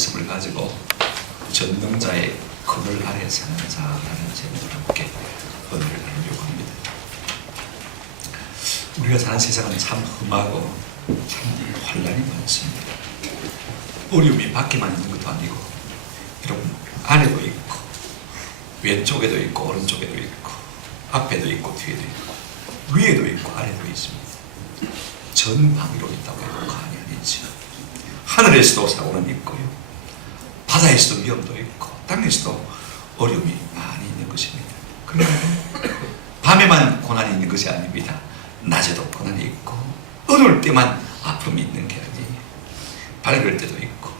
말씀을 가지고 전능자의 그늘 아래 사는 자라는 제목으로 함께 은혜를 나누려고 합니다. 우리가 사는 세상은 참 험하고 참 환란이 많습니다. 어려움이 밖에만 있는 것도 아니고 여러분 안에도 있고 왼쪽에도 있고 오른쪽에도 있고 앞에도 있고 뒤에도 있고 위에도 있고 아래도 있습니다. 전방위로 있다고 해도 과언이 아니지. 하늘에서도 사고는 있고요, 바다에서도 위험도 있고 땅에서도 어려움이 많이 있는 것입니다. 그러나 밤에만 고난이 있는 것이 아닙니다. 낮에도 고난이 있고 어두울 때만 아픔이 있는 게 아니에요. 밝을 때도 있고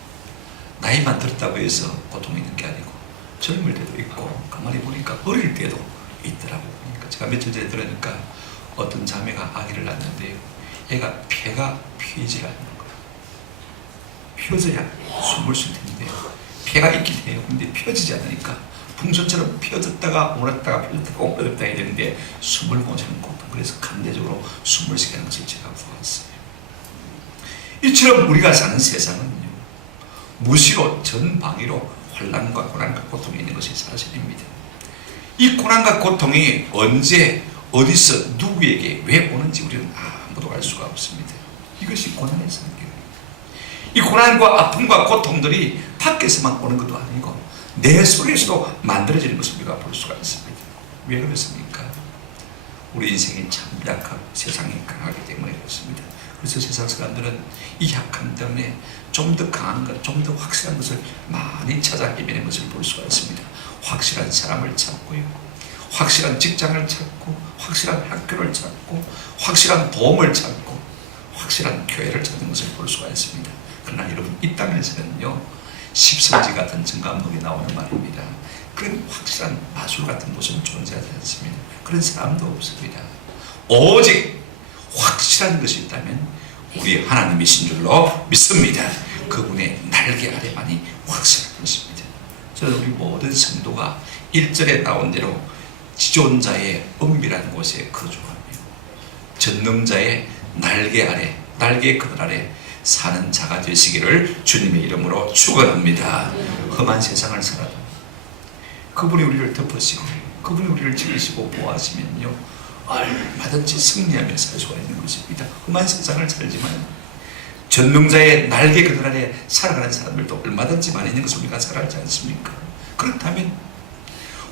나이만 들었다고 해서 고통이 있는 게 아니고 젊을 때도 있고 가만히 보니까 어릴 때도 있더라고요. 그러니까 제가 며칠 전에 들으니까 어떤 자매가 아기를 낳는데요, 애가 폐가 피질 않는 거예요. 펴져야 숨을 쉴 텐데 폐가 있긴 해요. 근데 펴지지 않으니까 풍선처럼 펴졌다가 오났다가 펴졌다가 오났다가 해야 되는데 숨을 못 쉬는 고통, 그래서 강제적으로 숨을 쉬게 하는 것을 제가 보았어요. 이처럼 우리가 사는 세상은요, 무시로 전방위로 환난과 고난과 고통이 있는 것이 사실입니다. 이 고난과 고통이 언제 어디서 누구에게 왜 오는지 우리는 아무도 알 수가 없습니다. 이것이 고난의 성격. 이 고난과 아픔과 고통들이 밖에서만 오는 것도 아니고 내 속에서도 만들어지는 것을 우리가 볼 수가 있습니다. 왜 그렇습니까? 우리 인생이 참 약하고 세상이 강하기 때문에 그렇습니다. 그래서 세상 사람들은 이 약함 때문에 좀 더 강한 것, 좀 더 확실한 것을 많이 찾아 헤매는 것을 볼 수가 있습니다. 확실한 사람을 찾고요, 확실한 직장을 찾고, 확실한 학교를 찾고, 확실한 보험을 찾고, 확실한 교회를 찾는 것을 볼 수가 있습니다. 그러나 여러분, 이 땅에서는요, 십선지 같은 정감독이 나오는 말입니다. 그런 확실한 마술 같은 곳은 존재하지 않습니다. 그런 사람도 없습니다. 오직 확실한 것이 있다면 우리 하나님이신 줄로 믿습니다. 그분의 날개 아래만이 확실한 것입니다. 저는 우리 모든 성도가 1절에 나온 대로 지존자의 은밀한 곳에 거주하며 전능자의 날개 아래, 날개 그늘 아래 사는 자가 되시기를 주님의 이름으로 축원합니다. 험한 세상을 살아도 그분이 우리를 덮으시고 그분이 우리를 지키시고 보호하시면요, 얼마든지 승리하며 살 수가 있는 것입니다. 험한 세상을 살지만 전능자의 날개 그늘 아래 살아가는 사람들도 얼마든지 많이 있는 것을 우리가 잘 알지 않습니까? 그렇다면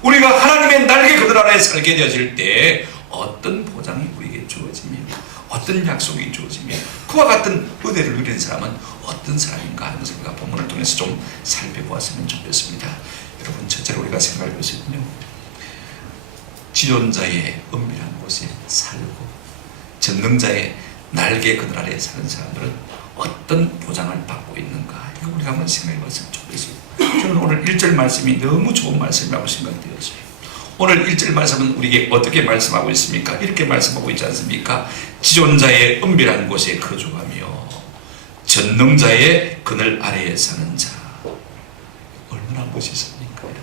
우리가 하나님의 날개 그늘 아래 살게 되어질 때 어떤 보장이 우리에게 주어지며 어떤 약속이 주어지며 그와 같은 은혜를 누리는 사람은 어떤 사람인가 하는 것을 우리가 본문을 통해서 좀 살펴보았으면 좋겠습니다. 여러분, 첫째로 우리가 생각할 것은요, 지존자의 은밀한 곳에 살고 전능자의 날개 그늘 아래 사는 사람들은 어떤 보장을 받고 있는가, 이거 우리가 한번 생각해 봤으면 좋겠습니다. 저는 오늘 1절 말씀이 너무 좋은 말씀이라고 생각되었어요. 오늘 1절 말씀은 우리에게 어떻게 말씀하고 있습니까? 이렇게 말씀하고 있지 않습니까? 지존자의 은밀한 곳에 거주하며 전능자의 그늘 아래에 사는 자. 얼마나 멋있습니까, 여러분?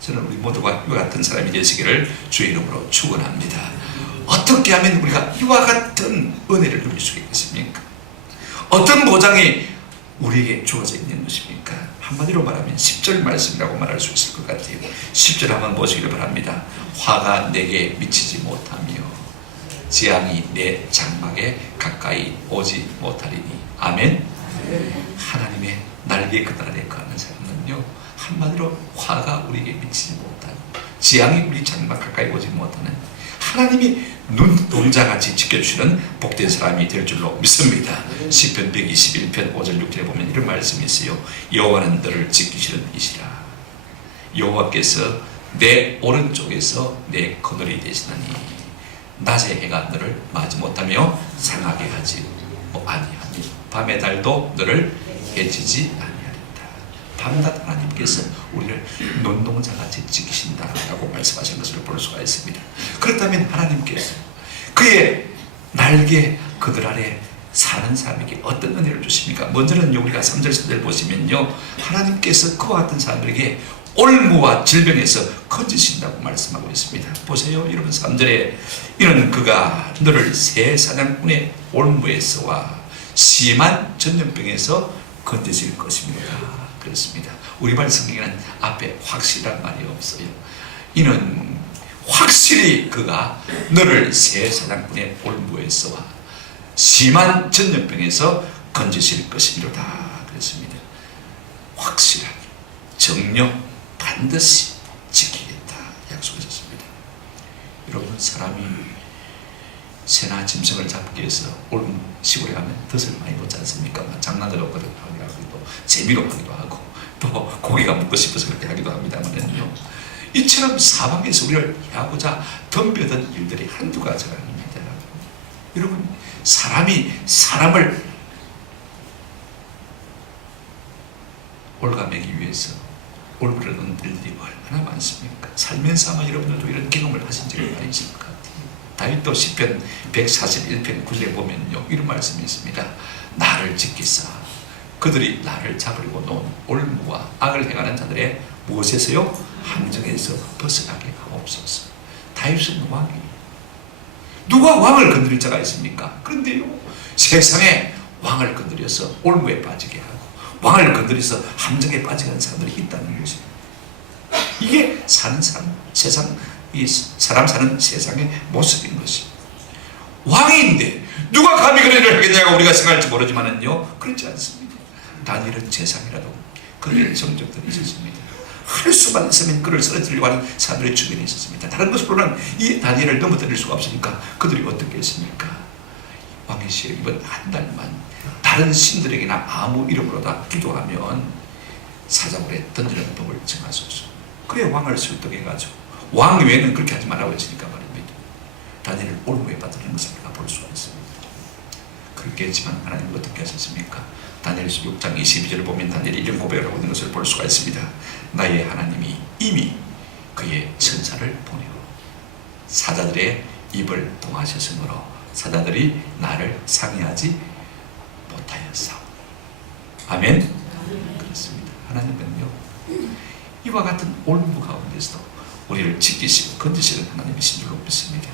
저는 우리 모두가 이와 같은 사람이 되시기를 주의 이름으로 축원합니다. 어떻게 하면 우리가 이와 같은 은혜를 누릴 수 있겠습니까? 어떤 보장이 우리에게 주어져 있는 것입니까? 한마디로 말하면 10절 말씀이라고 말할 수 있을 것 같아요. 10절 한번 보시기를 바랍니다. 화가 내게 미치지 못하며 재앙이 내 장막에 가까이 오지 못하리니. 아멘. 하나님의 날개 그늘 아래 거하는 사람은요, 한마디로 화가 우리에게 미치지 못하고 재앙이 우리 장막 가까이 오지 못하는 하나님이 눈동자같이 지켜주시는 복된 사람이 될 줄로 믿습니다. 시편 121편 5절 6절에 보면 이런 말씀이 있어요. 여호와는 너를 지키시는 이시라. 여호와께서 내 오른쪽에서 내 그늘이 되시나니 낮에 해가 너를 맞지 못하며 상하게 하지 아니하니 밤의 달도 너를 해치지 아니하리다. 밤낮 하나님께서 우리를 눈동자같이 지키신다라고 말씀하신 것을 볼 수가 있습니다. 그렇다면 하나님께서 그의 날개 그들 아래 사는 사람에게 어떤 은혜를 주십니까? 먼저는 우리가 3절 4절 보시면요, 하나님께서 그와 같은 사람들에게 올무와 질병에서 건지신다고 말씀하고 있습니다. 보세요, 여러분. 3절에 이는 그가 너를 새 사냥꾼의 올무에서와 심한 전염병에서 건지실 것입니다. 그렇습니다. 우리말 성경에는 앞에 확실한 말이 없어요. 이는 확실히 그가 너를 새 사냥꾼의 올무에서와 심한 전염병에서 건지실 것이로다. 그렇습니다. 확실하게 정령 반드시 지키겠다 약속하셨습니다. 여러분, 사람이 새나 짐승을 잡기 위해서 올무 시골에 가면 덫을 많이 놓지 않습니까? 장난으로 하기도 하고 재미로 하기도 하고 또 고기가 먹고 싶어서 그렇게 하기도 합니다만요, 이처럼 사방에서 우리를 해하고자 덤벼든 일들이 한두 가지가 아닙니다. 여러분, 사람이 사람을 올가매기 위해서 올무를 넣는 일들이 얼마나 많습니까? 살면서 아마 여러분들도 이런 경험을 하신 적이 많이 있을 것 같아요. 다윗도 시편 141편 9절에 보면요, 이런 말씀이 있습니다. 나를 지키사 그들이 나를 잡으려고 놓은 올무와 악을 행하는 자들의 무엇에서요? 함정에서 벗어나게 하옵소서. 다윗은 왕이에요. 누가 왕을 건드릴 자가 있습니까? 그런데요, 세상에 왕을 건드려서 올무에 빠지게 하고 왕을 건드려서 함정에 빠지게 하는 사람들이 있다는 것입니다. 이게 사는 사람, 세상, 이 사람 사는 세상의 모습인 것입니다. 왕인데 누가 감히 그런 일을 하겠냐고 우리가 생각할지 모르지만은요, 그렇지 않습니다. 다니엘은 세상이라도 그런 성적들이 있었습니다. 할 수만 있으면 그를 쓰러뜨리려고 하는 사람들의 주변에 있었습니다. 다른 것으로는 이 다니엘을 넘어뜨릴 수가 없으니까 그들이 어떻게 했습니까? 왕의 시를 이번 한 달만 다른 신들에게나 아무 이름으로다 기도하면 사자굴에 던지는 법을 정하소서. 그래 왕을 설득해가지고 왕 외에는 그렇게 하지 말라고 했으니까 말입니다. 다니엘을 올무에 빠뜨리는 것을 우리가 볼 수가 있습니다. 그렇게 했지만 하나님은 어떻게 하셨습니까? 다니엘서 6장 22절을 보면 다니엘이 이런 고백을 하고 있는 것을 볼 수가 있습니다. 나의 하나님이 이미 그의 천사를 보내어 사자들의 입을 동하셨으므로 사자들이 나를 상해하지 못하였사오. 아멘. 그렇습니다. 하나님은요, 이와 같은 올무 가운데서도 우리를 지키시고 건지시는 하나님이신 줄로 믿습니다.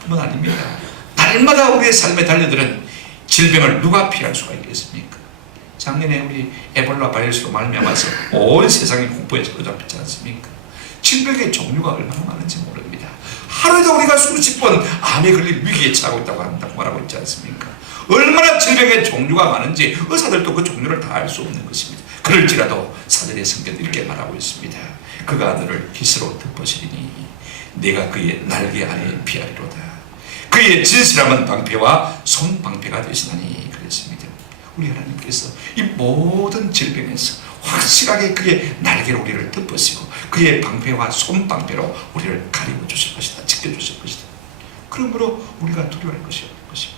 뿐만 아닙니다. 날마다 우리의 삶에 달려드는 질병을 누가 피할 수가 있겠습니까? 작년에 우리 에볼라 바이러스로 말미암아서 온 세상이 공포에 사로잡혔지 않습니까? 질병의 종류가 얼마나 많은지 모릅니다. 하루에도 우리가 수십 번 암에 걸릴 위기에 처하고 있다고 한다고 말하고 있지 않습니까? 얼마나 질병의 종류가 많은지 의사들도 그 종류를 다 알 수 없는 것입니다. 그럴지라도 사전의 성경도 이렇게 말하고 있습니다. 그가 너를 깃으로 덮으시리니 내가 그의 날개 아래에 피하리로다. 그의 진실함은 방패와 손방패가 되시나니 그랬습니다. 우리 하나님께서 이 모든 질병에서 확실하게 그의 날개로 우리를 덮으시고 그의 방패와 손방패로 우리를 가리고 주실 것이다. 지켜주실 것이다. 그러므로 우리가 두려워할 것이 없는 것입니다.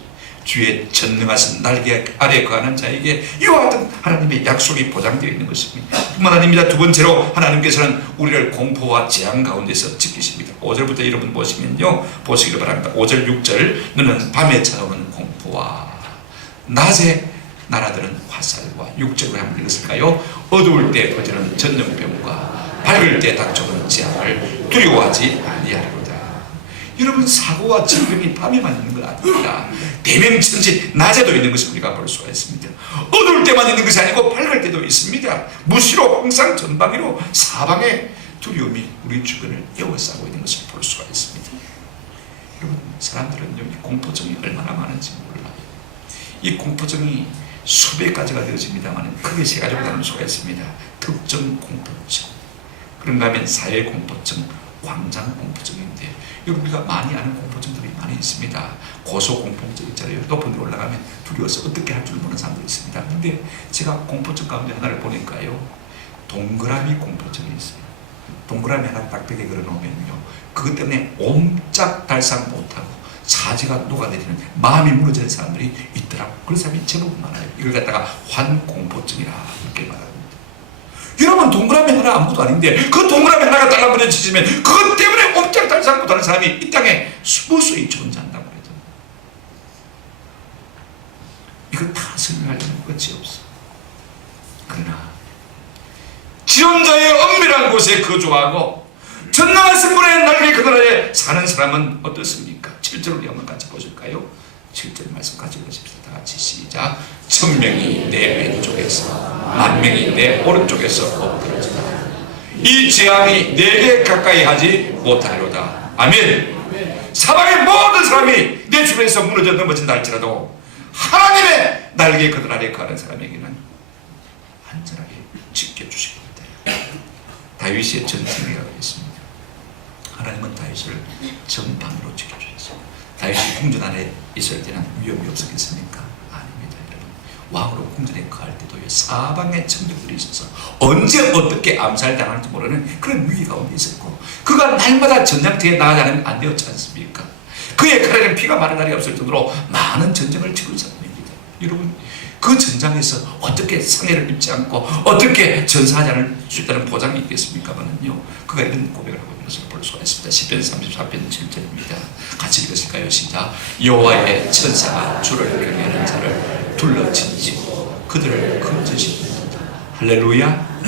주의 전능하신 날개 아래 거하는 자에게 이와 같은 하나님의 약속이 보장되어 있는 것입니다. 뿐만 아닙니다. 두 번째로 하나님께서는 우리를 공포와 재앙 가운데서 지키십니다. 5절부터 여러분 보시면요, 보시기를 바랍니다. 5절 6절 너는 밤에 찾아오는 공포와 낮에 날아드는 화살과 6절로 한번 읽었을까요? 어두울 때 퍼지는 전염병과 밝을 때 닥쳐오는 재앙을 두려워하지 아니하리로다. 여러분, 사고와 질병이 밤에만 있는 건 아닙니다. 대명천지 낮에도 있는 것을 우리가 볼 수가 있습니다. 어두울 때만 있는 것이 아니고 밝을 때도 있습니다. 무시로 항상 전방위로 사방에 두려움이 우리 주변을 에워싸고 있는 것을 볼 수가 있습니다. 여러분, 사람들은 여기 공포증이 얼마나 많은지 몰라요. 이 공포증이 수백 가지가 되어집니다만 크게 세 가지로 나눌 수가 있습니다. 특정 공포증, 그런가 하면 사회 공포증, 광장 공포증인데, 여러분, 우리가 많이 아는 공포증들이 많이 있습니다. 고소 공포증 있잖아요. 높은 데 올라가면 두려워서 어떻게 할 줄 모르는 사람들이 있습니다. 근데 제가 공포증 가운데 하나를 보니까요, 동그라미 공포증이 있어요. 동그라미 하나 딱 벽에 걸어놓으면요, 그것 때문에 옴짝달싹 못하고 사지가 녹아내리는 마음이 무너지는 사람들이 있더라고. 그런 사람이 제법 많아요. 이걸 갖다가 환공포증이라 이렇게 말합니다. 여러분, 동그라미 하나 아무것도 아닌데 그 동그라미 하나가 달라붙어지면 그것 때문에 옴짝달싹 못하는 사람이 이 땅에 무수히 존재한다고 그러죠. 이거 다 설명하려면 끝이 없어. 그러나 지존자의 엄밀한 곳에 거주하고 전능하신 분의 날개 그늘에 사는 사람은 어떻습니까? 7절을 우리 한번 같이 보실까요? 7절 말씀 같이 보십시다. 다 같이 시작. 1000명이 내 왼쪽에서 10,000명이 내 오른쪽에서 엎드러지다. 이 재앙이 내게 가까이 하지 못하리로다. 아멘. 사방의 모든 사람이 내 주변에서 무너져 넘어진다 할지라도 하나님의 날개 그늘 아래 가는 사람에게는 안전하게 지켜주십니다. 다윗의 전쟁이라고 했습니다. 하나님은 다윗을 전방으로 지켜주셨어요. 다윗이 궁전 안에 있을 때는 위험이 없었겠습니까? 아닙니다. 여러분, 왕으로 궁전에 거할 때도 사방에 청정들이 있어서 언제 어떻게 암살당할지 모르는 그런 위기 가운데 있었고, 그가 날마다 전장터에 나가지 않으면 안 되었지 않습니까? 그의 칼에는 피가 마른 날이 없을 정도로 많은 전쟁을 치른 사람입니다. 여러분, 그 전장에서 어떻게 상해를 입지 않고 어떻게 전사하지 않을 수 있다는 보장이 있겠습니까만은요, 그가 이런 고백을 하고 있는 것을 볼 수가 있습니다. 시편 34편 7절입니다. 같이 읽으실까요? 시작. 여호와의 천사가 주를 경외하는 자를 둘러친지고 그들을 건지십니다. 할렐루야.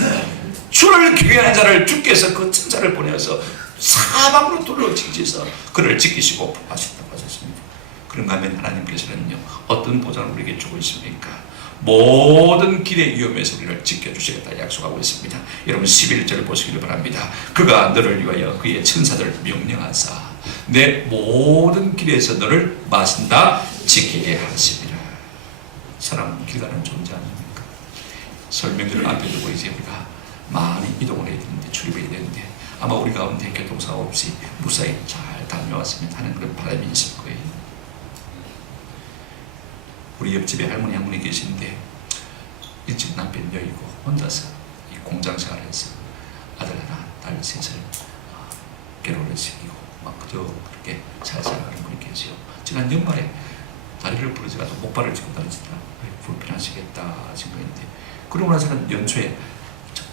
주를 경외하는 자를 주께서 그 천사를 보내서 사방으로 둘러친지서 그를 지키시고 보호하신다고 하셨습니다. 그런가 하면 하나님께서는요, 어떤 보장을 우리에게 주고 있습니까? 모든 길의 위험에서 우리를 지켜주시겠다 약속하고 있습니다. 여러분, 11절 보시기를 바랍니다. 그가 너를 위하여 그의 천사들을 명령하사 내 모든 길에서 너를 마신다 지키게 하시리라. 사람은 길 가는 존재 아닙니까? 설명들을 앞에 두고 이제 우리가 많이 이동을 해야 되는데, 출입해야 되는데, 아마 우리 가운데 교통사고 없이 무사히 잘 다녀왔으면 하는 그런 바람이 있을 거예요. 우리 옆집에 할머니 한 분이 계신데 일찍 남편 여의고 혼자서 이 공장 생활해서 아들 하나, 딸 셋을 결혼을 시키고 막 그저 그렇게 잘 살아가는 분이 계세요. 지난 연말에 다리를 부러져가지고 목발을 짚고 다니시더라. 불편하시겠다 생각했는데, 그러고 나서는 연초에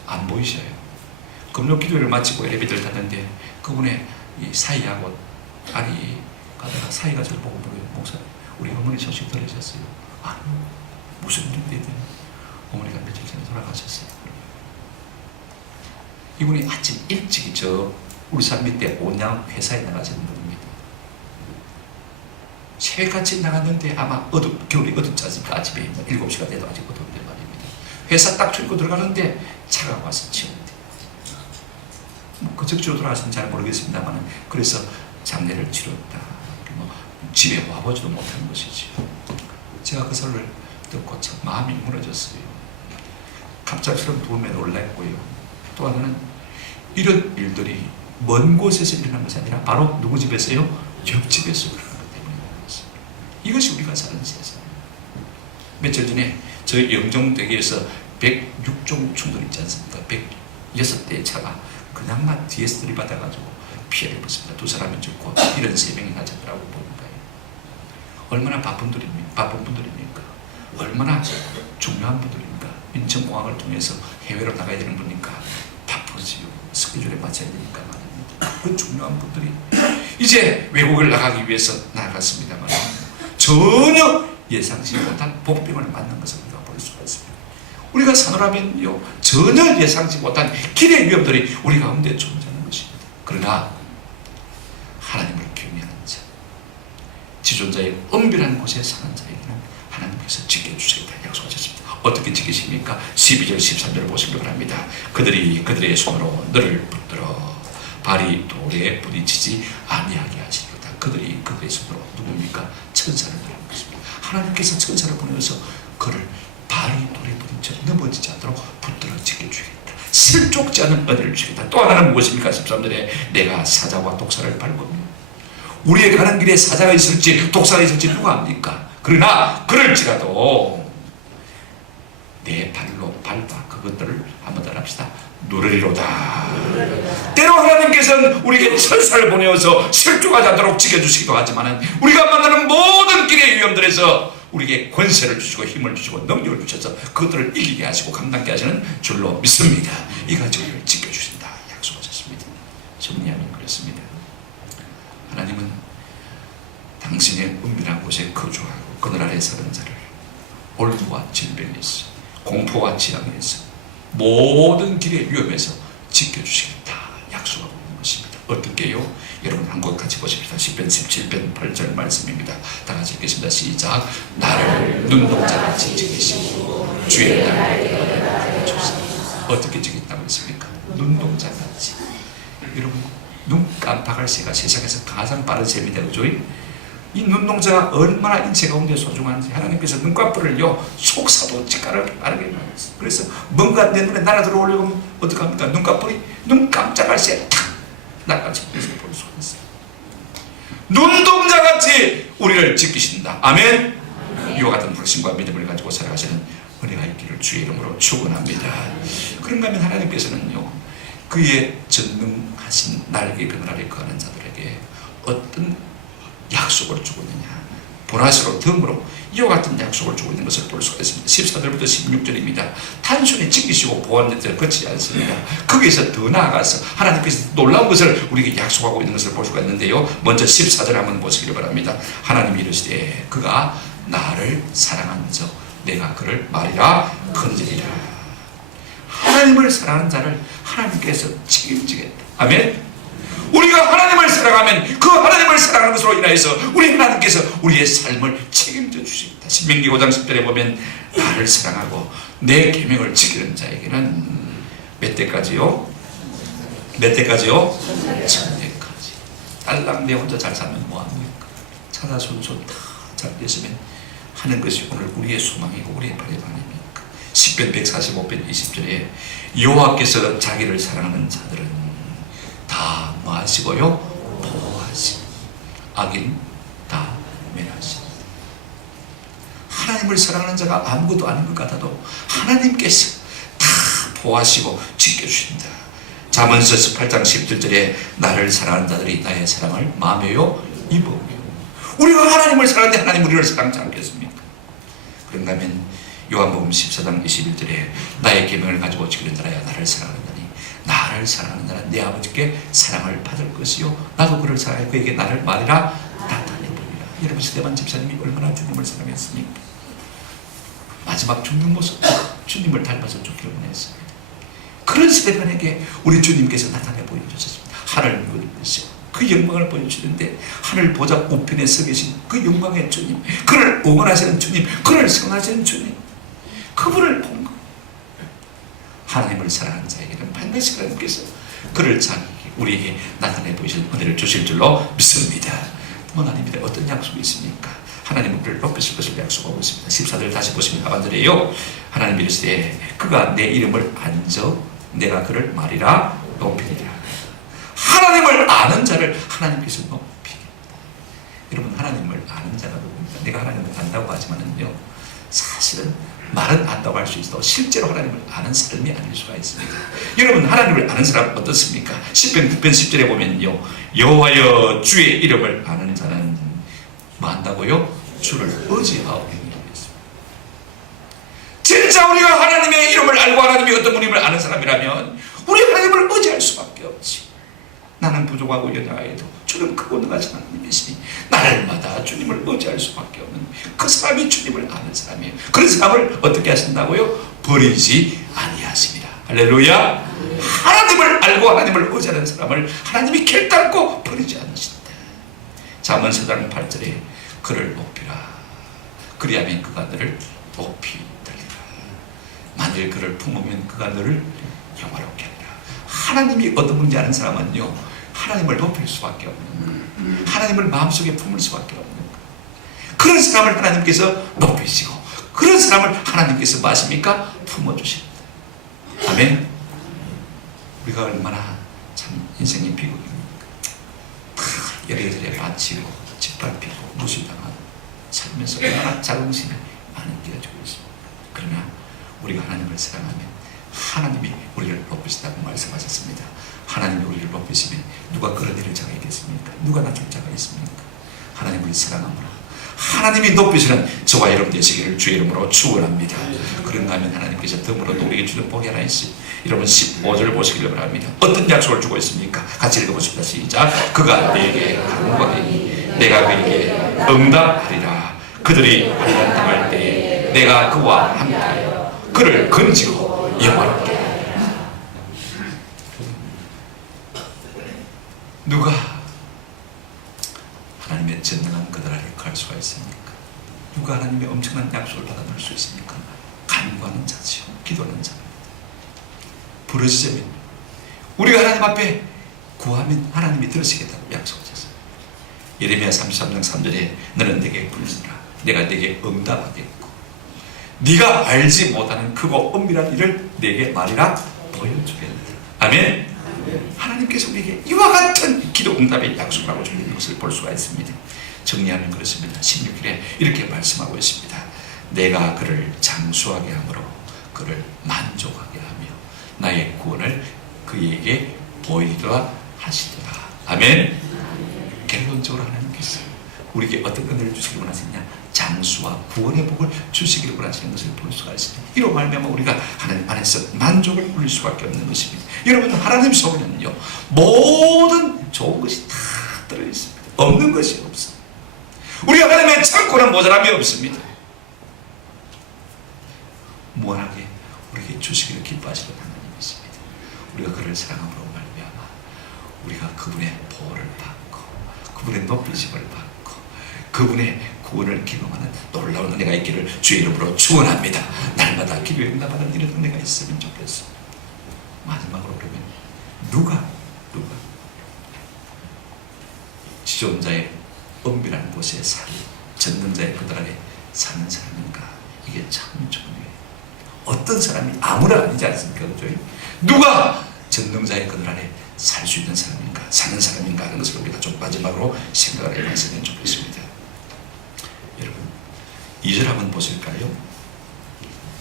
안 보이셔요. 금요 기도회를 마치고 엘리베이터를 탔는데 그분의 이 사이하고 딸이 가다가 사이가 저를 보고 물어요. 목사, 우리 어머니 소식 들으셨어요? 아니, 무슨 일인데? 어머니가 며칠 전에 돌아가셨어요. 이분이 아침 일찍 우리 산 밑에 온양 회사에 나가시는 분입니다. 새벽같이 나갔는데 아마 겨울이 어둡지 않습니까? 아침에 7시가 돼도 아직 어두운데 말입니다. 회사 딱 출고 들어가는데 차가 와서 치운대. 그 적주로 돌아가신지 잘 모르겠습니다만, 그래서 장례를 치렀다. 집에 와보지도 못하는 것이죠. 제가 그 소리를 듣고 참 마음이 무너졌어요. 갑작스러운 도움에 놀랐고요. 또 하나는 이런 일들이 먼 곳에서 일어난 것이 아니라 바로 누구 집에서요? 옆집에서 일어난 것 때문에 일어났어요. 이것이 우리가 사는 세상. 며칠 전에 저희 영종대교에서 106종 충돌 있지 않습니까? 106대의 차가 그냥만 뒤에서 들이받아가지고 피해를 입었습니다. 2사람이 죽고 73명이 다쳤더라고 보는 거예요. 얼마나 바쁜 분들입니까? 얼마나 중요한 분들입니까? 인천공항을 통해서 해외로 나가야 되는 분이니까 바쁘지요. 스케줄에 맞춰야 되니까 말입니다. 그 중요한 분들이 이제 외국을 나가기 위해서 나갔습니다만 전혀 예상치 못한 복병을 만난 것을 우리가 볼 수가 있습니다. 우리가 사노라면요, 전혀 예상치 못한 길의 위험들이 우리 가운데 존재하는 것입니다. 그러나 하나님을 경외하는 자, 지존자의 은밀한 곳에 사는 자에게는 하나님께서 지켜주시겠다 약속하셨습니다. 어떻게 지키십니까? 12절 13절 보시기 바랍니다. 그들이 그들의 손으로 너를 붙들어 발이 돌에 부딪히지 아니하게 하시리로다. 그들이 그들의 손으로 누굽니까? 천사를 보내는 것입니다. 하나님께서 천사를 보내서 그를 발이 돌에 부딪혀 넘어지지 않도록 붙들어 지켜주겠다. 실족지 않은 은혜를 주겠다. 또 하나는 무엇입니까? 13절에 내가 사자와 독사를 밟으며 우리의 가는 길에 사자가 있을지 독사가 있을지 누가 압니까? 그러나 그럴지라도 내 발로 밟아 그것들을 한번 더 합시다. 누르리로다. 때로 하나님께서는 우리에게 천사를 보내어서 실족하지 않도록 지켜주시기도 하지만 우리가 만나는 모든 길의 위험들에서 우리에게 권세를 주시고 힘을 주시고 능력을 주셔서 그것들을 이기게 하시고 감당케 하시는 줄로 믿습니다. 이같이 우리를 지켜주신다 약속하셨습니다. 정리하면 그렇습니다. 하나님은 당신의 은밀한 곳에 거주하고 그늘 아래 사는 자를 올무와 질병에서 공포와 지향에서 모든 길의 위험에서 지켜주시겠다 약속하고 있는 것입니다. 어떻게요? 여러분 한 것 같이 보십시다. 10편 17편 8절 말씀입니다. 다 같이 읽겠습니다. 시작. 나를 눈동자같이 지키시고 주의 날에 주시옵소서. 어떻게 지킨다고 했습니까? 눈동자같이. 여러분 눈 깜빡할 새가 세상에서 가장 빠른 셈이다. 그죠? 이 눈동자가 얼마나 인체 가운데 소중한지 하나님께서 눈꺼풀을요 속사도 빠르게 만들었어요. 그래서 뭔가 내 눈에 날아 들어오려면 어떡합니까? 눈꺼풀이 눈 깜짝할 새에 탁 날아가서 볼 수가 있어요. 눈동자같이 우리를 지키신다. 아멘. 이와 같은 부르심과 믿음을 가지고 살아가시는 은혜가 있기를 주의 이름으로 축원합니다. 그런가 하면 하나님께서는요 그의 전능하신 날개 그늘 아래 거하는 자들에게 어떤 약속을 주고 있느냐. 보라스로 덤으로 이와 같은 약속을 주고 있는 것을 볼 수가 있습니다. 14절부터 16절입니다. 단순히 지키시고 보호하는 데 그치지 않습니다. 거기에서 더 나아가서 하나님께서 놀라운 것을 우리에게 약속하고 있는 것을 볼 수가 있는데요. 먼저 14절 한번 보시기를 바랍니다. 하나님이 이르시되 그가 나를 사랑한 적 내가 그를 말이라 건지리라. 하나님을 사랑하는 자를 하나님께서 책임지겠다. 아멘. 우리가 하나님을 사랑하면 그 하나님을 사랑하는 것으로 인하여서 우리 하나님께서 우리의 삶을 책임져 주십니다. 신명기 5장 10절에 보면 나를 사랑하고 내 계명을 지키는 자에게는 몇 대까지요? 몇 대까지요? 천대까지. 딸랑 내 혼자 잘 살면 뭐합니까? 차다손손 다 잘 됐으면 하는 것이 오늘 우리의 소망이고 우리의 바람입니까? 10편 145편 20절에 여호와께서 자기를 사랑하는 자들은 다 뭐하시고요? 보호하시고 악인 다 멸하시고. 하나님을 사랑하는 자가 아무것도 아닌 것 같아도 하나님께서 다 보호하시고 지켜주신다. 잠언서 18장 17절에 나를 사랑하는 자들이 나의 사랑을 마음에요 입으며. 우리가 하나님을 사랑하는데 하나님 우리를 사랑하지 않겠습니까? 그런가 하면 요한복음 14장 21절에 나의 계명을 가지고 지키는 자라야 나를 사랑하는 자니 나를 사랑하는 자는 내 아버지께 사랑을 받을 것이요 나도 그를 사랑해 그에게 나를 말이라 나타내보리라. 여러분 스데반 집사님이 얼마나 주님을 사랑했습니까? 마지막 죽는 모습 주님을 닮아서 죽기를 원했습니다. 그런 스데반에게 우리 주님께서 나타내 보여주셨습니다. 하늘을 보여주시고 그 영광을 보여주시는데 하늘 보좌 우편에 서 계신 그 영광의 주님, 그를 응원하시는 주님, 그를 성하시는 주님, 그분을 본 것. 하나님을 사랑하는 자에게는 반드시 하나님께서 그를 자기 우리에게 나타내 보이시는 은혜를 주실 줄로 믿습니다. 하나님께 어떤 약속이 있습니까? 하나님은 그를 높이실 것을 약속하고 있습니다. 14절 다시 보시면 하반절이에요. 하나님 이르시되 그가 내 이름을 안저 내가 그를 말이라 높이리라. 하나님을 아는 자를 하나님께서 높이겠다. 여러분 하나님을 아는 자가 누굽니까? 내가 하나님을 안다고 하지만은요 사실은 말은 안다고 할 수 있어도 실제로 하나님을 아는 삶이 아닐 수가 있습니다. 여러분 하나님을 아는 사람 어떻습니까? 10편 9편 10절에 보면요 여호와여 주의 이름을 아는 자는 뭐 한다고요? 주를 의지하옵니. 진짜 우리가 하나님의 이름을 알고 하나님이 어떤 분임을 아는 사람이라면 우리 하나님을 의지할 수밖에 없지. 나는 부족하고 연약해도 주는 크고 능하신 하나님이시니 날마다 주님을 의지할 수밖에 없는 그 사람이 주님을 아는 사람이에요. 그런 사람을 어떻게 하신다고요? 버리지 아니하십니다. 할렐루야. 하나님을 알고 하나님을 의지하는 사람을 하나님이 결단코 버리지 않으신다. 잠언 4장 8절에 그를 높이라. 그리하면 그가 너를 높이 들리라. 만일 그를 품으면 그가 너를 영화롭게 하리라. 하나님이 어떤 분인지 아는 사람은요, 하나님을 높일 수밖에 없는 거, 하나님을 마음속에 품을 수밖에 없는 거. 그런 사람을 하나님께서 높이시고 그런 사람을 하나님께서 마십니까? 품어주십니다. 아멘. 우리가 얼마나 참 인생의 비극입니까? 여리여리에 바치고 짓밟히고 무시당하고 살면서 얼마나 자긍심이 많이 뛰어지고 있습니다. 그러나 우리가 하나님을 사랑하면 하나님이 우리를 높이시다고 말씀하셨습니다. 하나님이 우리를 높이시면 누가 그런 일을 자가 있겠습니까? 누가 낮출 자가 있습니까? 하나님을 사랑하므로 하나님이 높이시는 저와 여러분 되시기를 주의 이름으로 축원합니다. 그런가 하면 하나님께서 덤으로 우리에게 주는 복이 하나 있으니 여러분 15절을 보시기를 바랍니다. 어떤 약속을 주고 있습니까? 같이 읽어보십시다. 시작. 그가 내게 간구하니 내가 그에게 응답하리라. 그들이 환난 당할 때에 내가 그와 함께하여 그를 건지고 영화롭게 하리라. 누가 하나님의 전능한 그들 아래 갈 수가 있습니까? 누가 하나님의 엄청난 약속을 받아들일 수 있습니까? 간구하는 자지요, 기도하는 자입니다. 부르짖으면 우리가 하나님 앞에 구하면 하나님이 들으시겠다고 약속하셨어요. 예레미야 33장 3절에 너는 내게 부르짖으라 내가 내게 응답하겠고 네가 알지 못하는 크고 은밀한 일을 내게 말이라 보여주겠다. 아멘. 하나님께서 우리에게 이와 같은 기도 응답의 약속을 하고 주는 것을 볼 수가 있습니다. 정리하면 그렇습니다. 16절에 이렇게 말씀하고 있습니다. 내가 그를 장수하게 함으로 그를 만족하게 하며 나의 구원을 그에게 보이리라 하시더라. 아멘. 결론적으로 하나님께서 우리에게 어떤 은혜를 주시기 원하시냐? 장수와 구원의 복을 주시기를 원하시는 것을 볼 수가 있습니다. 이로 말미암아 우리가 하나님 안에서 만족을 누릴 수밖에 없는 것입니다. 여러분, 하나님 속에는요 모든 좋은 것이 다 들어있습니다. 없는 것이 없어. 우리가 하나님의 창고는 모자람이 없습니다. 무한하게 우리에게 주시기를 기뻐하시는 하나님이십니다. 우리가 그를 사랑함으로 말미암아 우리가 그분의 보호를 받고 그분의 높이심을 받고 그분의 구원을 기념하는 놀라운 은혜가 있기를 주의 이름으로 축원합니다. 날마다 기도에 응답하는 이런 은혜가 있으면 좋겠습니다. 마지막으로 그러면 누가 지존자의 은밀한 곳에 사는 전능자의 그들 안에 사는 사람인가? 이게 참 중요해요. 어떤 사람이 아무나 아니지 않습니까? 그죠? 누가 전능자의 그들 안에 살 수 있는 사람인가? 사는 사람인가? 하는 것을 우리가 좀 마지막으로 생각을 해봤으면 좋겠습니다. 여러분 2절 한번 보실까요?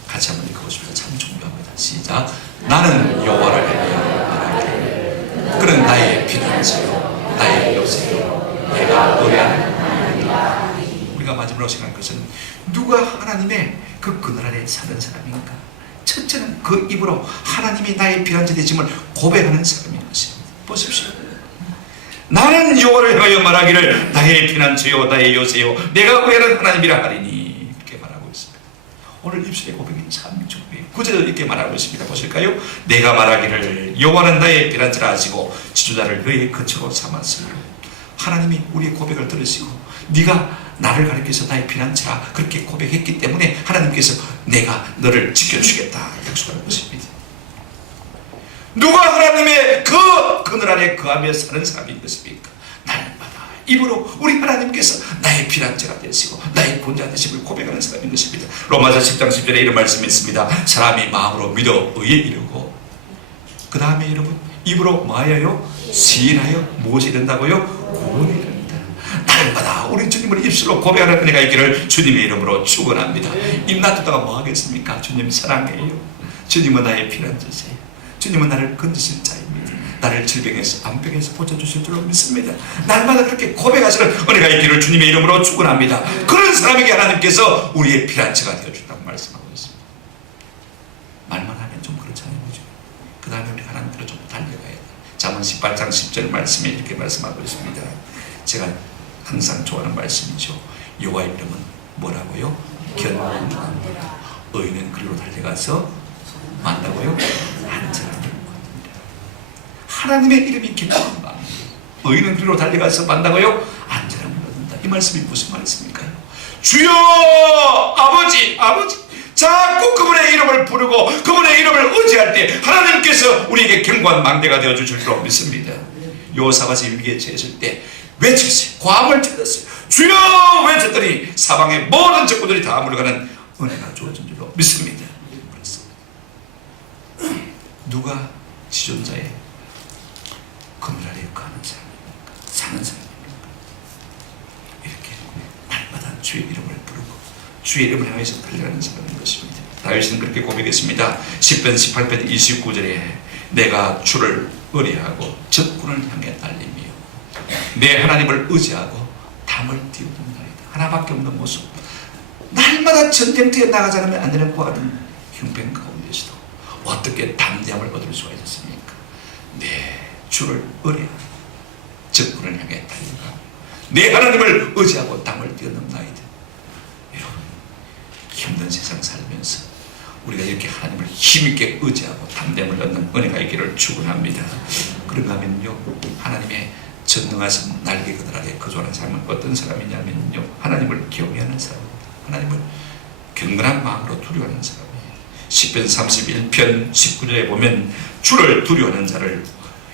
같이 한번 읽어보십시오. 참 중요합니다. 시작. 나는 여호와를 말하기를 그는 나의 피난처요 나의 요새요 내가 의뢰하는 하나님이라. 우리가 마지막으로 생각할 것은 누가 하나님의 그 그늘 아래 사는 사람인가? 첫째는 그 입으로 하나님이 나의 피난처 되심을 고백하는 사람인 것입니다. 보십시오. 나는 여호와를 향하여 말하기를 나의 피난처요 나의 요새요 내가 의뢰하는 하나님이라 하리니 이렇게 말하고 있습니다. 오늘 입술의 고백이 참 중요해요. 구절도 이렇게 말하고 있습니다. 보실까요? 내가 말하기를 여호와는 나의 피난처라 하시고 지도자를 너의 거처로 삼았으므로 하나님이 우리의 고백을 들으시고 네가 나를 가리켜서 나의 피난처라 그렇게 고백했기 때문에 하나님께서 내가 너를 지켜주겠다 약속하는 것입니다. 누가 하나님의 그 그늘 아래 거하며 사는 사람인 것입니까? 날마다 입으로 우리 하나님께서 나의 피난처가 되시고 나의 구원자 되심을 고백하는 사람인 것입니다. 로마서 10장 10절에 이런 말씀이 있습니다. 사람이 마음으로 믿어 의에 이르고 그 다음에 여러분 입으로 뭐하여요? 시인하여 무엇이 된다고요? 구원이 됩니다. 날마다 우리 주님을 입술로 고백하는 은혜가 있기를 주님의 이름으로 축원합니다. 입 놔두다가 뭐 하겠습니까? 주님 사랑해요. 주님은 나의 피난처세요. 주님은 나를 건지실 자입니다. 나를 질병에서 암병에서 고쳐주실 줄로 믿습니다. 날마다 그렇게 고백하시는 은혜가 있기를 주님의 이름으로 축원합니다. 그런 사람에게 하나님께서 우리의 피난처가 되어준다고 말씀하고 있습니다. 말만 하면 좀 그렇잖아요, 그죠? 그 다음에 우리 하나님께로 좀 달려가야 돼요. 잠언 18장 10절 말씀에 이렇게 말씀하고 있습니다. 제가 항상 좋아하는 말씀이죠. 여호와의 이름은 뭐라고요? 견고함이라. 의인은 그리로 달려가서 만다고요? 안전함을 얻는다. 하나님의 이름이 견고함. 의인은 그리로 달려가서 만다고요? 안전함을 얻는다. 이 말씀이 무슨 말씀일까요? 주여 아버지 자꾸 그분의 이름을 부르고 그분의 이름을 의지할 때 하나님께서 우리에게 견고한 망대가 되어주실 줄로 믿습니다. 요사밭이 위기에 처했을 때 외쳤어요. 고함을 질렀어요. 주여 외쳤더니 사방의 모든 적군들이 다 물러가는 은혜가 주어진 줄로 믿습니다. 그래서 누가 지존자의 그늘 아래 가는 사람입니까? 사는 사람입니까? 이렇게 날마다 주의 이름을 부르고 주의 이름을 향해서 달려가는 사람인 것입니다. 다윗은 그렇게 고백했습니다. 10편 18편 29절에 내가 주를 의뢰하고 적군을 향해 달리며 내 하나님을 의지하고 담을 띄우는나이다. 하나밖에 없는 모습. 날마다 전쟁터에 나가지 않으면 안 되는 것 같은 형편 가운데서도 어떻게 담대함을 얻을 수가 있었습니까? 내 주를 의뢰하고 적군을 향해 달려가고 내 하나님을 의지하고 담을 띄우는나이다. 여러분, 힘든 세상 살면서 우리가 이렇게 하나님을 힘있게 의지하고 담대함을 얻는 은혜가 있기를 축원합니다. 그런가 하면요, 하나님의 전능하신 날개 그늘 아래 거주하는 사람은 어떤 사람이냐면요, 하나님을 경외하는 사람입니다. 하나님을 경건한 마음으로 두려워하는 사람이에요. 10편 31편 19절에 보면 주를 두려워하는 자를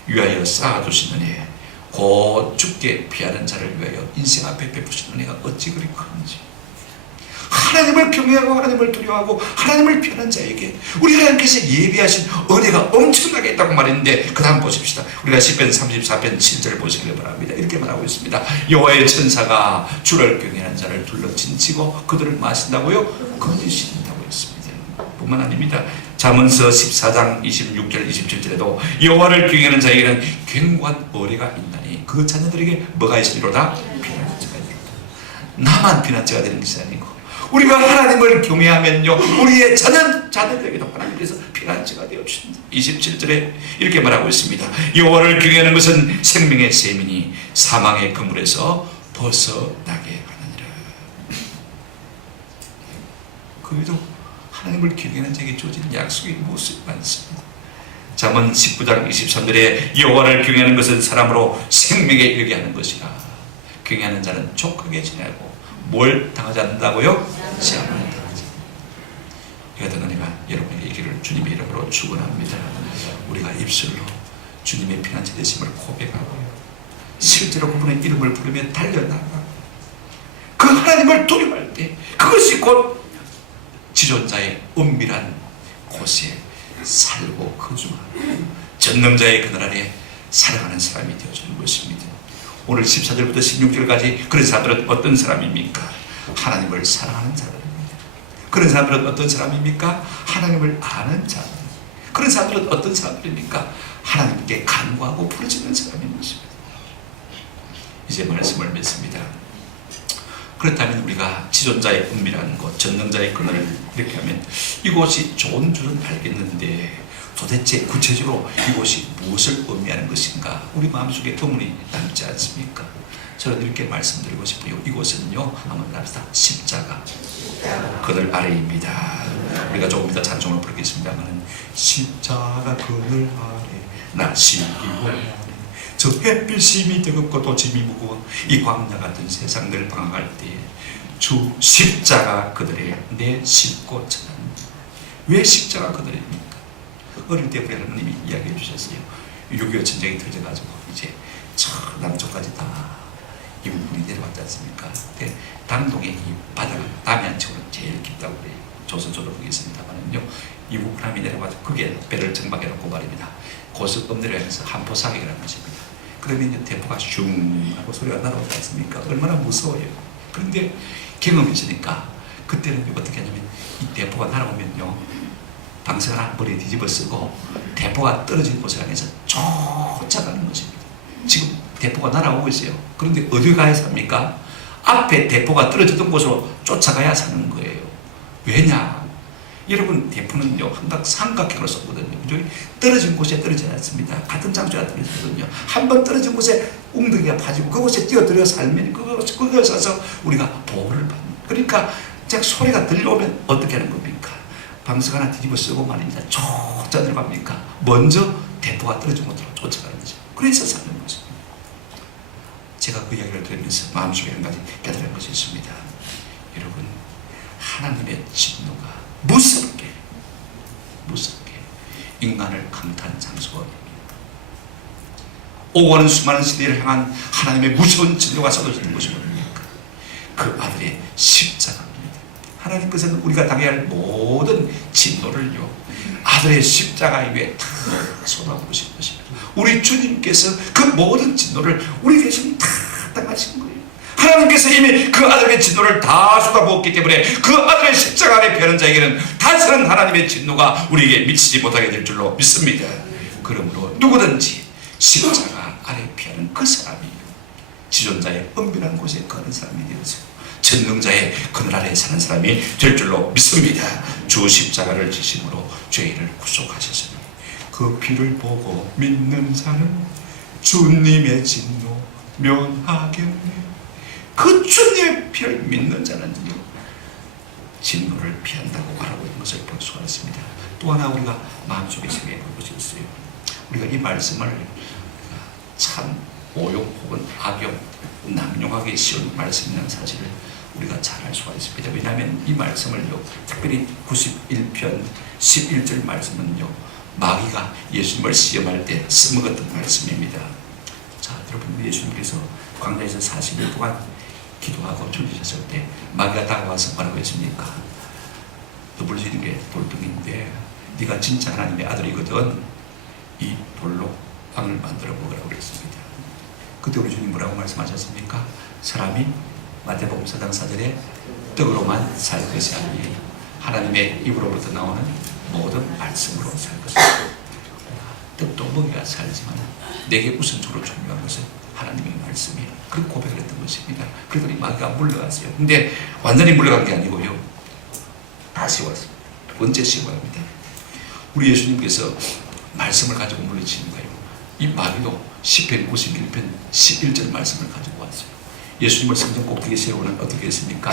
위하여 쌓아두시느니 곧 죽게 피하는 자를 위하여 인생 앞에 베푸신 은혜가 어찌 그리 큰지. 하나님을 경외하고 하나님을 두려워하고 하나님을 피하는 자에게 우리 하나님께서 예비하신 은혜가 엄청나게 있다고 말했는데 그 다음 보십시다. 우리가 10편 34편 7절을 보시길 바랍니다. 이렇게 말하고 있습니다. 여호와의 천사가 주를 경외하는 자를 둘러친치고 그들을 마신다고요? 거두신다고 했습니다. 뿐만 아닙니다. 잠언서 14장 26절 27절에도 여호와를 경외하는 자에게는 견고한 의뢰가 있나니 그 자녀들에게 뭐가 있으리로다? 피난처가 있리로다. 나만 피난처가 되는 것이 아니고 우리가 하나님을 경외하면요, 우리의 자녀들에게도 하나님께서 피난처가 되어주신다. 27절에 이렇게 말하고 있습니다. 여호와를 경외하는 것은 생명의 셈이니 사망의 그물에서 벗어나게 하느니라. 그래도 하나님을 경외하는 자에게 주어진 약속의 모습이 많습니다. 잠언 19장 23절에 여호와를 경외하는 것은 사람으로 생명에 이르게 하는 것이라. 경외하는 자는 족하게 지내고 뭘 당하지 않는다고요? 시험을 당하지. 이 같은 은혜가 여러분에게 있기를 주님의 이름으로 축원합니다. 우리가 입술로 주님의 피난처 되심을 고백하고요, 실제로 그분의 이름을 부르며 달려나가고 그 하나님을 두려워할 때 그것이 곧 지존자의 은밀한 곳에 살고 거주하고 전능자의 그늘 아래 살아가는 사람이 되어주는 것입니다. 오늘 14절부터 16절까지 그런 사람들은 어떤 사람입니까? 하나님을 사랑하는 자들입니다. 그런 사람들은 어떤 사람입니까? 하나님을 아는 자들. 그런 사람들은 어떤 사람들입니까? 하나님께 간구하고 부르짖는 사람인 것입니다. 이제 말씀을 맺습니다. 그렇다면 우리가 지존자의 은밀한 곳, 전능자의 그늘을 이렇게 하면 이곳이 좋은 줄은 알겠는데 도대체 구체적으로 이곳이 무엇을 의미하는 것인가? 우리 마음속에 의문이 남지 않습니까? 저는 이렇게 말씀드리고 싶어요. 이곳은요, 한번 합시다. 십자가 그늘 아래입니다. 우리가 조금 이따 찬송을 부르겠습니다만, 십자가 그늘 아래 나 시기고 저 햇빛이 뜨겁고 또 짐이 무거워 이 광야 같은 세상 늘 방황할 때에 주 십자가 그늘에 내 싣고 전합니다. 왜 십자가 그늘입니까? 어릴 때 우리 하나님이 이야기해 주셨어요. 6.25 전쟁이 터져가지고 이제 저 남쪽까지 다 이 부분이 내려왔지 않습니까? 근데 당동의 이 바다가 남해안쪽으로 제일 깊다고 그래요. 조선조로 보겠습니다만은요, 이 우크람이 내려가지고 그게 배를 정박해 놓고 말입니다. 고속 엎내려가면서 한포 사격이라는 것입니다. 그러면 이제 대포가 슝 하고 소리가 날아오지 않습니까? 얼마나 무서워요. 그런데 경험했으니까 그때는 어떻게 하냐면 이 대포가 날아오면요, 방석 하나 머리에 뒤집어 쓰고 대포가 떨어진 곳을 향해서 쫓아가는 것입니다. 지금 대포가 날아오고 있어요. 그런데 어디 가야 삽니까? 앞에 대포가 떨어졌던 곳으로 쫓아가야 사는 거예요. 왜냐? 여러분, 대포는요, 항상 삼각형으로 쏘거든요. 떨어진 곳에 떨어지지 않습니다. 같은 장소에 떨어지거든요. 한번 떨어진 곳에 웅덩이가 파지고 그곳에 뛰어들어 살면 그것에 서서 우리가 보호를 받습니다. 그러니까 소리가 들려오면 어떻게 하는 겁니까? 방석 하나 뒤집어 쓰고 말입니다. 쫓아 들어갑니까? 먼저 대포가 떨어진 곳으로 쫓아가는 거죠. 그래서 사는 거죠. 제가 그 이야기를 들으면서 마음속에 한 가지 깨달은 것이 있습니다. 여러분, 하나님의 진노가 무섭게 인간을 강타한 장소가 됩니다. 오고 가는 수많은 시대를 향한 하나님의 무서운 진노가 쏟아지는 것이 뭡니까? 그 아들의 십자가입니다. 하나님께서는 우리가 당해야 할 모든 진노를요, 아들의 십자가 위에 다 쏟아부으신 것입니다. 우리 주님께서 그 모든 진노를 우리 대신 다 당하신 거예요. 하나님께서 이미 그 아들의 진노를 다 쏟아부었기 때문에 그 아들의 십자가 아래 피하는 자에게는 다시는 하나님의 진노가 우리에게 미치지 못하게 될 줄로 믿습니다. 그러므로 누구든지 십자가 아래 피하는 그 사람이 지존자의 은밀한 곳에 거하는 사람이 되어서 전능자의 그늘 아래 사는 사람이 될 줄로 믿습니다. 주 십자가를 지심으로 죄인을 구속하셨으니 그 피를 보고 믿는 자는 주님의 진노 면하겠네. 그 주님의 피를 믿는 자는요, 진노를 피한다고 말하고 있는 것을 볼 수가 있습니다. 또 하나 우리가 마음속에 생각해 볼 것이 있어요. 우리가 이 말씀을 참 오용 혹은 악용, 남용하기 쉬운 말씀이라는 사실을 우리가 잘 알 수가 있습니다. 왜냐하면 이 말씀을요, 특별히 91편 11절 말씀은요, 마귀가 예수님을 시험할 때 써먹었던 말씀입니다. 자, 여러분, 예수님께서 광야에서 40일 동안 기도하고 졸리셨을 때 마귀가 다가와서 뭐라고 했습니까? 너 볼 수 있는 게 돌덩이인데 네가 진짜 하나님의 아들이거든, 이 돌로 빵을 만들어 먹으라고 그랬습니다. 그때 우리 주님 뭐라고 말씀하셨습니까? 사람이 마태복음 4장 4절에 떡으로만 살 것이 아니에요, 하나님의 입으로부터 나오는 모든 말씀으로 살 것입니다. 떡도 먹여야 살지만 내게 우선적으로 중요한 것은 하나님의 말씀이에요. 그렇게 고백을 했던 것입니다. 그랬더니 마귀가 물러갔어요. 근데 완전히 물러간 게 아니고요, 다시 왔습니다. 언제 시험합니다. 우리 예수님께서 말씀을 가지고 물리치는 거예요. 이 마귀도 시편 91편 11절 말씀을 가지고 왔어요. 예수님을 성전 꼭대기에 세우는 어떻게 했습니까?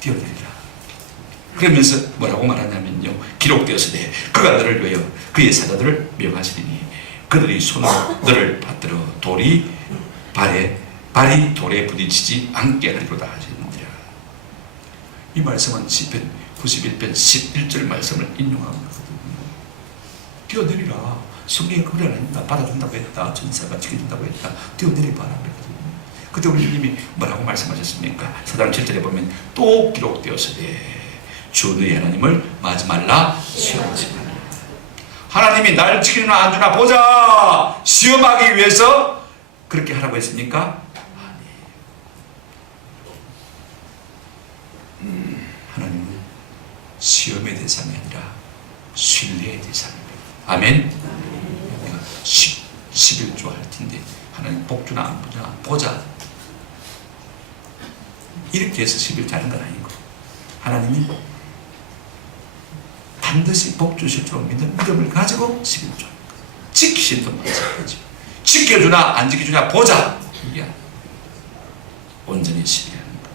뛰어내리라. 그러면서 뭐라고 말하냐면요, 기록되었으되 그가 너를 위하여 그의 사자들을 명하시리니 그들이 손으로 너를 받들어 발이 돌에 부딪히지 않게 하리로다 하시는지라. 이 말씀은 시편 91편 11절 말씀을 인용하고 있거든요. 뛰어내리라. 성경에 그걸 안 했다. 받아준다고 했다. 전사가 지켜준다고 했다. 뛰어내리봐라 그랬거든요. 그때 우리 주님이 뭐라고 말씀하셨습니까? 4장 7절에 보면 또 기록되었으되 주 너희 하나님을 맞지 말라 시험하지 말라. 하나님이 날 지키나 안 주나 보자 시험하기 위해서 그렇게 하라고 했습니까? 하나님은 시험의 대상이 아니라 신뢰의 대상입니다. 아멘. 우리가 11조 할 텐데 하나님 복주나 안 주나 보자, 이렇게 해서 11조 하는 건 아니고, 하나님이 반드시 복 주실 줄 믿는 믿음을 가지고 11조 지키신다 마찬가지. 지켜주나 안 지켜주나 보자, 이게 온전히 11하는 것.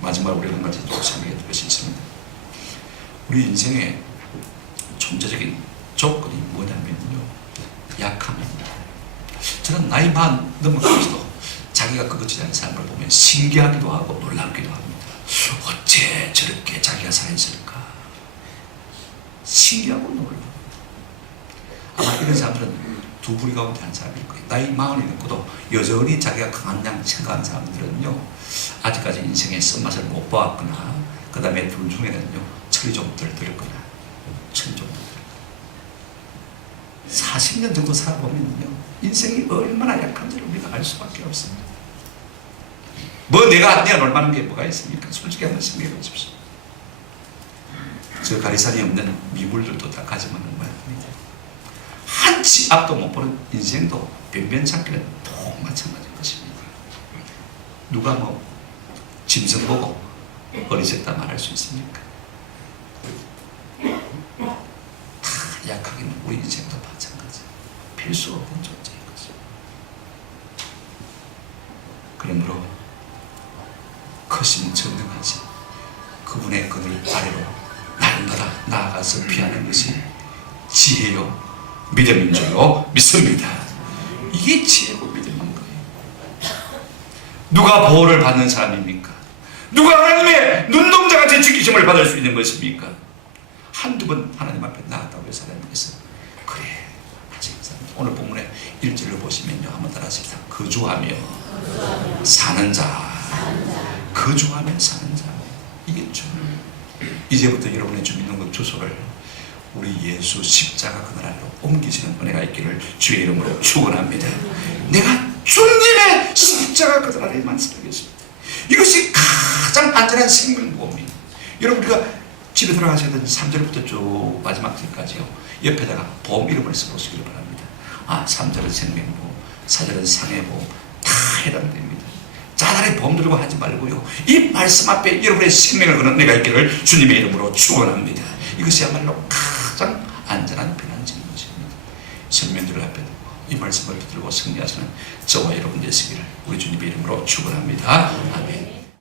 마지막으로 우리가 한 가지 또 생각해 볼 것이 있습니다. 우리 인생의 존재적인 조건이 뭐냐면요, 약함입니다. 저는 나이 반 넘어가면서도 자기가 그것지 않은 사람을 보면 신기하기도 하고 놀랍기도 합니다. 어째 저렇게 자기가 살아있을까? 신기하고 놀랍니다. 아마 이런 사람들은 두 부류 가운데 한 사람일 거예요. 나이 40이 넘고도 여전히 자기가 강한 양 생각하는 사람들은요, 아직까지 인생의 쓴맛을 못 보았거나, 그 다음에 둘 중에는요, 철이 좀 덜 들었거나, 철이 좀 덜 들었거나. 40년 정도 살아보면요, 인생이 얼마나 약한지를 우리가 알 수밖에 없습니다. 뭐 내가 놀만한 게 뭐가 있습니까? 솔직히 한번 생각해 보십시오. 저 가리살이 없는 미물들도 다 가지면 말입니다. 끝이 앞도 못 보는 인생도 변변찮기는 통 마찬가지인 것입니다. 누가 뭐 짐승 보고 어리석다 말할 수 있습니까? 다 약하긴 우리 인생도 마찬가지. 필수 없는 존재인 것입니다. 그러므로 크신 전능하신 그분의 그늘 아래로 날마다 나아가서 피하는 것이 지혜요 믿음인 줄로 믿습니다. 이게 지혜고 믿음인 거예요. 누가 보호를 받는 사람입니까? 누가 하나님의 눈동자가 된 지키심을 받을 수 있는 것입니까? 한두 번 하나님 앞에 나갔다고 해서 하나님께서 그래 오늘 본문의 1절을 보시면요, 한번 따라 하십시다. 거주하며 사는 자, 거주하며 사는 자, 이게 주. 이제부터 여러분의 주민등록 주소를 우리 예수 십자가 그늘 아래로 옮기시는 은혜가 있기를 주의 이름으로 축원합니다. 내가 주님의 십자가 그늘 아래에만 살겠습니다. 이것이 가장 안전한 생명보험입니다. 여러분, 우리가 집에 들어가셔야 되는 3절부터 쭉 마지막 절까지요, 옆에다가 보험 이름을 써보시길 바랍니다. 3절은 생명보험, 4절은 상해보험, 다 해당됩니다. 자다리 보험 들고 하지 말고요, 이 말씀 앞에 여러분의 생명을 거는 은혜가 있기를 주님의 이름으로 축원합니다. 이것이야말로 가장 안전한避難지인 것입니다. 생명들을 앞에 두고 이 말씀을 붙들고 승리하시는 저와 여러분 되시기를 우리 주님의 이름으로 축원합니다. 아멘.